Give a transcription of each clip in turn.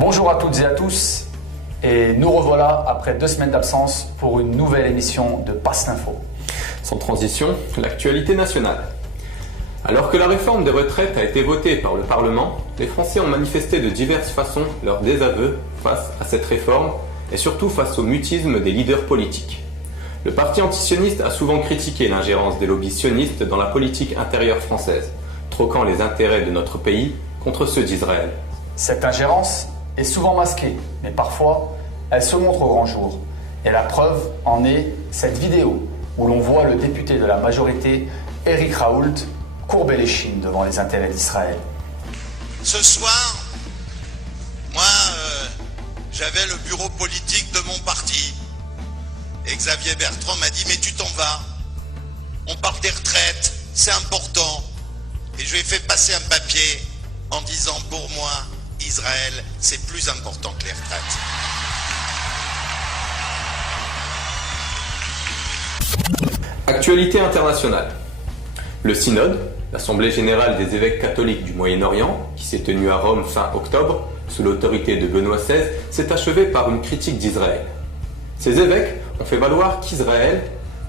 Bonjour à toutes et à tous, et nous revoilà après 2 semaines d'absence pour une nouvelle émission de Passe l'Info. Sans transition, l'actualité nationale. Alors que la réforme des retraites a été votée par le Parlement, les Français ont manifesté de diverses façons leur désaveu face à cette réforme et surtout face au mutisme des leaders politiques. Le parti antisioniste a souvent critiqué l'ingérence des lobbies sionistes dans la politique intérieure française, troquant les intérêts de notre pays contre ceux d'Israël. Cette ingérence est souvent masquée, mais parfois elle se montre au grand jour. Et la preuve en est cette vidéo où l'on voit le député de la majorité, Éric Raoult, courber l'échine devant les intérêts d'Israël. Ce soir, moi, j'avais le bureau politique de mon parti. Et Xavier Bertrand m'a dit, mais tu t'en vas. On parle des retraites, c'est important. Et je lui ai fait passer un papier en disant, pour moi, Israël, c'est plus important que les retraites. Actualité internationale. Le Synode, l'Assemblée générale des évêques catholiques du Moyen-Orient, qui s'est tenue à Rome fin octobre, sous l'autorité de Benoît XVI, s'est achevé par une critique d'Israël. Ces évêques ont fait valoir qu'Israël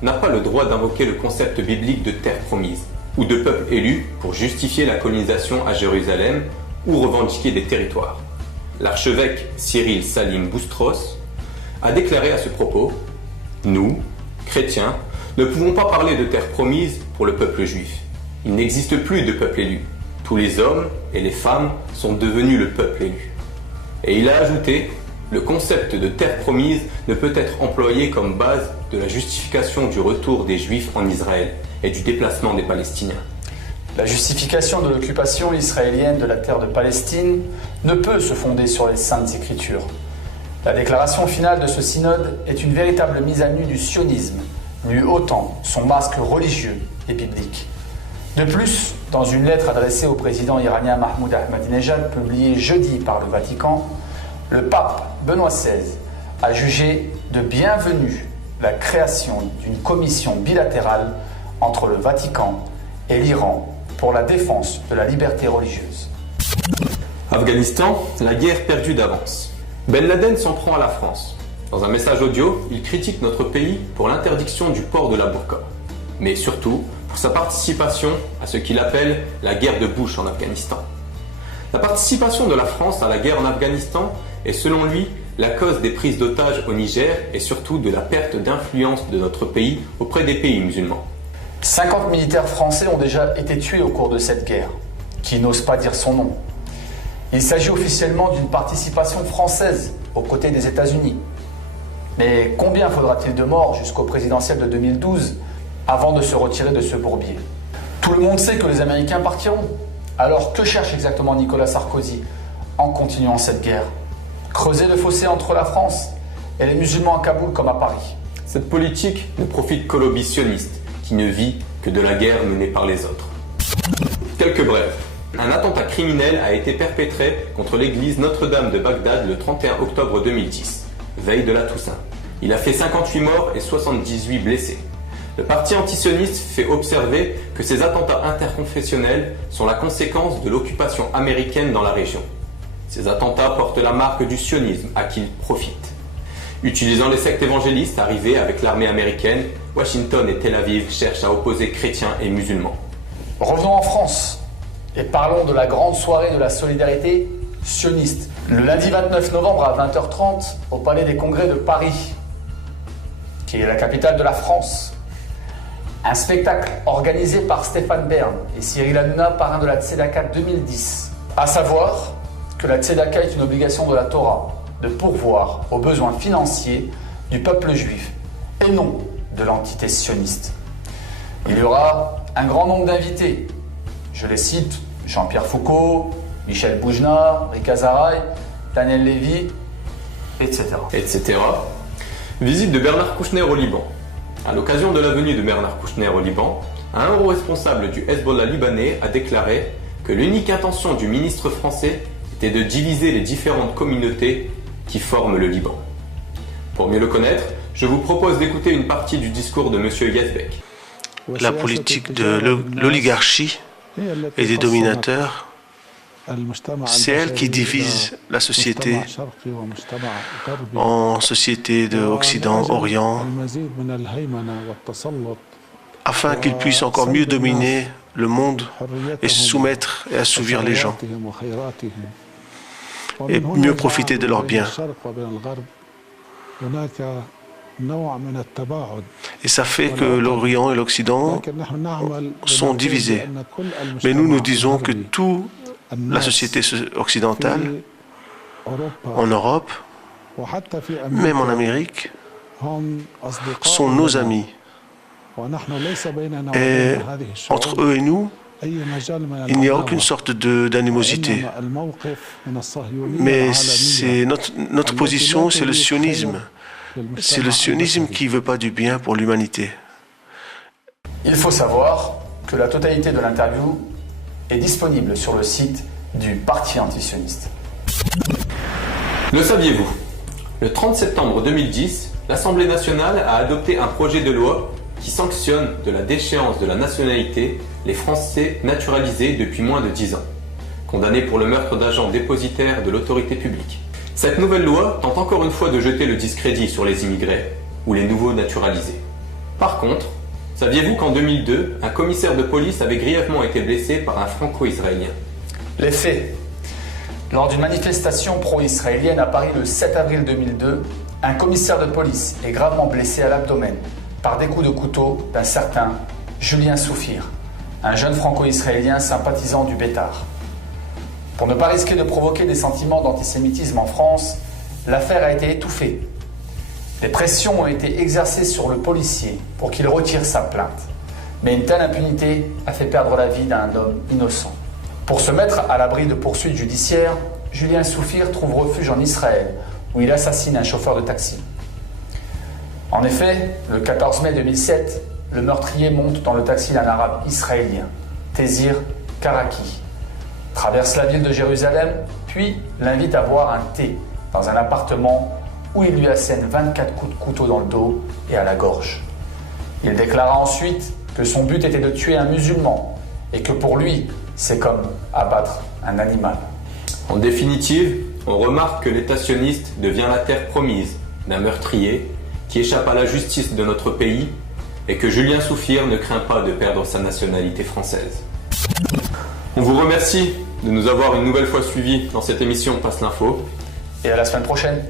n'a pas le droit d'invoquer le concept biblique de terre promise, ou de peuple élu pour justifier la colonisation à Jérusalem ou revendiquer des territoires. L'archevêque Cyril Salim Boustros a déclaré à ce propos « Nous, chrétiens, ne pouvons pas parler de terre promise pour le peuple juif. Il n'existe plus de peuple élu. Tous les hommes et les femmes sont devenus le peuple élu. » Et il a ajouté « Le concept de terre promise ne peut être employé comme base de la justification du retour des Juifs en Israël et du déplacement des Palestiniens. » La justification de l'occupation israélienne de la terre de Palestine ne peut se fonder sur les Saintes Écritures. La déclaration finale de ce synode est une véritable mise à nu du sionisme, nu ôtant son masque religieux et biblique. De plus, dans une lettre adressée au président iranien Mahmoud Ahmadinejad, publiée jeudi par le Vatican, le pape Benoît XVI a jugé de bienvenue la création d'une commission bilatérale entre le Vatican et l'Iran pour la défense de la liberté religieuse. Afghanistan, la guerre perdue d'avance. Ben Laden s'en prend à la France. Dans un message audio, il critique notre pays pour l'interdiction du port de la burqa, mais surtout pour sa participation à ce qu'il appelle la guerre de Bush en Afghanistan. La participation de la France à la guerre en Afghanistan est selon lui la cause des prises d'otages au Niger et surtout de la perte d'influence de notre pays auprès des pays musulmans. 50 militaires français ont déjà été tués au cours de cette guerre, qui n'ose pas dire son nom. Il s'agit officiellement d'une participation française aux côtés des États-Unis. Mais combien faudra-t-il de morts jusqu'au présidentiel de 2012 avant de se retirer de ce bourbier? Tout le monde sait que les Américains partiront. Alors que cherche exactement Nicolas Sarkozy en continuant cette guerre? Creuser le fossé entre la France et les musulmans à Kaboul comme à Paris. Cette politique ne profite qu'au lobby sioniste, qui ne vit que de la guerre menée par les autres. Quelques brèves. Un attentat criminel a été perpétré contre l'église Notre-Dame de Bagdad le 31 octobre 2010, veille de la Toussaint. Il a fait 58 morts et 78 blessés. Le parti antisioniste fait observer que ces attentats interconfessionnels sont la conséquence de l'occupation américaine dans la région. Ces attentats portent la marque du sionisme à qui ils profitent. Utilisant les sectes évangélistes arrivées avec l'armée américaine, Washington et Tel Aviv cherchent à opposer chrétiens et musulmans. Revenons en France et parlons de la grande soirée de la solidarité sioniste. Le lundi 29 novembre à 20h30 au Palais des Congrès de Paris, qui est la capitale de la France. Un spectacle organisé par Stéphane Bern et Cyril Hanouna, parrain de la Tzedaka 2010. À savoir que la Tzedaka est une obligation de la Torah de pourvoir aux besoins financiers du peuple juif et non de l'entité sioniste. Il y aura un grand nombre d'invités. Je les cite: Jean-Pierre Foucault, Michel Boujna, Rika Zaraï, Daniel Lévy, etc. Visite de Bernard Kouchner au Liban. À l'occasion de la venue de Bernard Kouchner au Liban, un haut responsable du Hezbollah libanais a déclaré que l'unique intention du ministre français était de diviser les différentes communautés qui forment le Liban. Pour mieux le connaître, je vous propose d'écouter une partie du discours de M. Yazbek. La politique de l'oligarchie et des dominateurs C'est elle qui divise la société en société d'Occident, Orient, afin qu'ils puissent encore mieux dominer le monde et soumettre et assouvir les gens et mieux profiter de leurs biens. Et ça fait que l'Orient et l'Occident sont divisés. Mais nous disons que toute la société occidentale, en Europe, même en Amérique, sont nos amis. Et entre eux et nous, il n'y a aucune sorte d'animosité. Mais c'est notre position, c'est le sionisme. C'est le sionisme qui ne veut pas du bien pour l'humanité. Il faut savoir que la totalité de l'interview est disponible sur le site du Parti antisioniste. Le saviez-vous? Le 30 septembre 2010, l'Assemblée nationale a adopté un projet de loi qui sanctionne de la déchéance de la nationalité les Français naturalisés depuis moins de 10 ans, condamnés pour le meurtre d'agents dépositaires de l'autorité publique. Cette nouvelle loi tente encore une fois de jeter le discrédit sur les immigrés ou les nouveaux naturalisés. Par contre, saviez-vous qu'en 2002, un commissaire de police avait grièvement été blessé par un franco-israélien? Les faits. Lors d'une manifestation pro-israélienne à Paris le 7 avril 2002, un commissaire de police est gravement blessé à l'abdomen par des coups de couteau d'un certain Julien Soufir, un jeune franco-israélien sympathisant du Bétard. Pour ne pas risquer de provoquer des sentiments d'antisémitisme en France, l'affaire a été étouffée. Des pressions ont été exercées sur le policier pour qu'il retire sa plainte. Mais une telle impunité a fait perdre la vie d'un homme innocent. Pour se mettre à l'abri de poursuites judiciaires, Julien Soufir trouve refuge en Israël, où il assassine un chauffeur de taxi. En effet, le 14 mai 2007, le meurtrier monte dans le taxi d'un arabe israélien, Tezir Karaki, traverse la ville de Jérusalem, puis l'invite à boire un thé dans un appartement où il lui assène 24 coups de couteau dans le dos et à la gorge. Il déclara ensuite que son but était de tuer un musulman et que pour lui, c'est comme abattre un animal. En définitive, on remarque que l'État sioniste devient la terre promise d'un meurtrier qui échappe à la justice de notre pays et que Julien Soufir ne craint pas de perdre sa nationalité française. On vous remercie de nous avoir une nouvelle fois suivis dans cette émission Passe l'info. Et à la semaine prochaine.